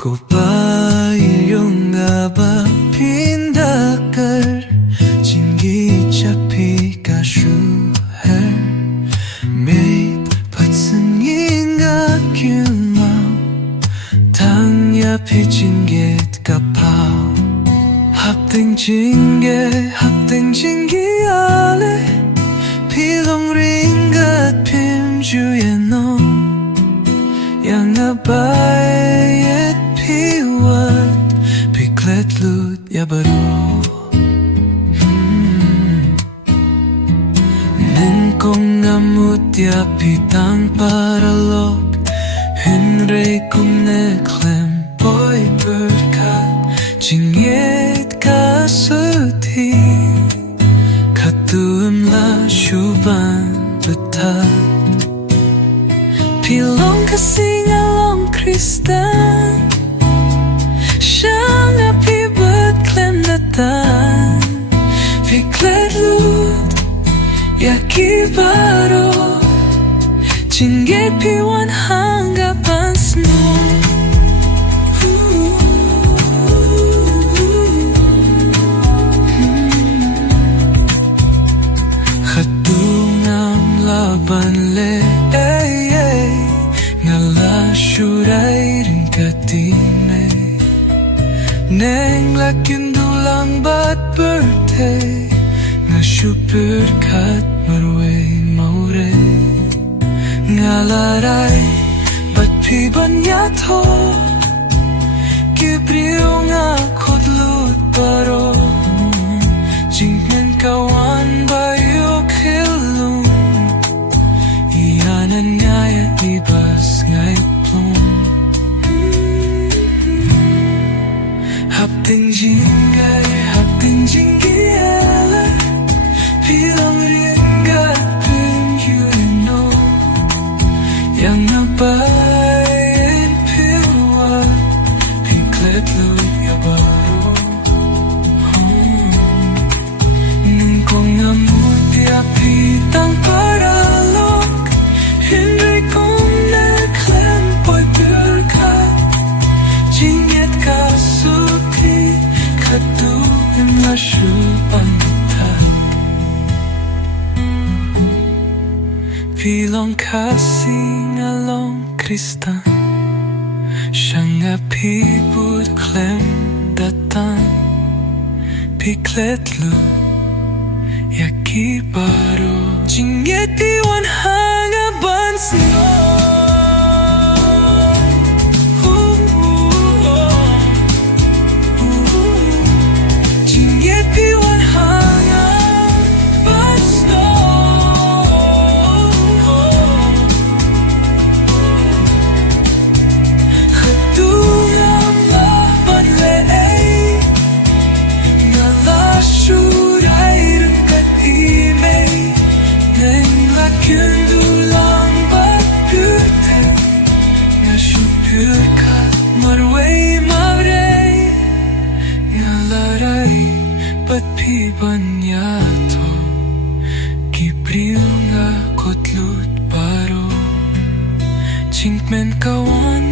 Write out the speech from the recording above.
Ko Baieid nga Baphindaker Jingi chapi ka shuher Made patsin nga kilmao Tanya pi jinget ka pao Hapting jingi ale Pilong ringat pim juyeno Yang nga Baieid piwat Piklet lut yabaro Ningkong ngamut ya pitang paralog Henry kong neklem boy berkat Jinget kasuti Katuim la syuban betat Pilong kasing along Kristan Siyang apibot klem datan Piklet lut yakibaro Jinget piwan hanggapan snow Khadungam laban le Ngala syuray rin katime Neng lakin dulang bat birthday Nga syupir kat marway maure Ngalaray bat piban yato Gibriw nga kodlut baro Jingmen kawan bayo kilung Iyanan nga ya ibas ngay plum Hapting jingi ala Pilang ringat pim yurino Yang nga Baieid piwat Piklet lut yabaro Ningkong ngamut ya pitang paralog Henry kong neklem boy berkat Jinget kasuti Katuim la syuban betat Pilong kasing along Kristan Siyang apibot klem datan Piklet lut yakibaro Jinget piwan hangaban snow Jinget piwan hangaban snow Khadungam laban le'ay Ngala syuray rin katime Neng lakin dulang bat birthday Nga syupir kat marway mauray Ngalaray bat piban yato Gibriw nga kodlut baro Jingmen kawan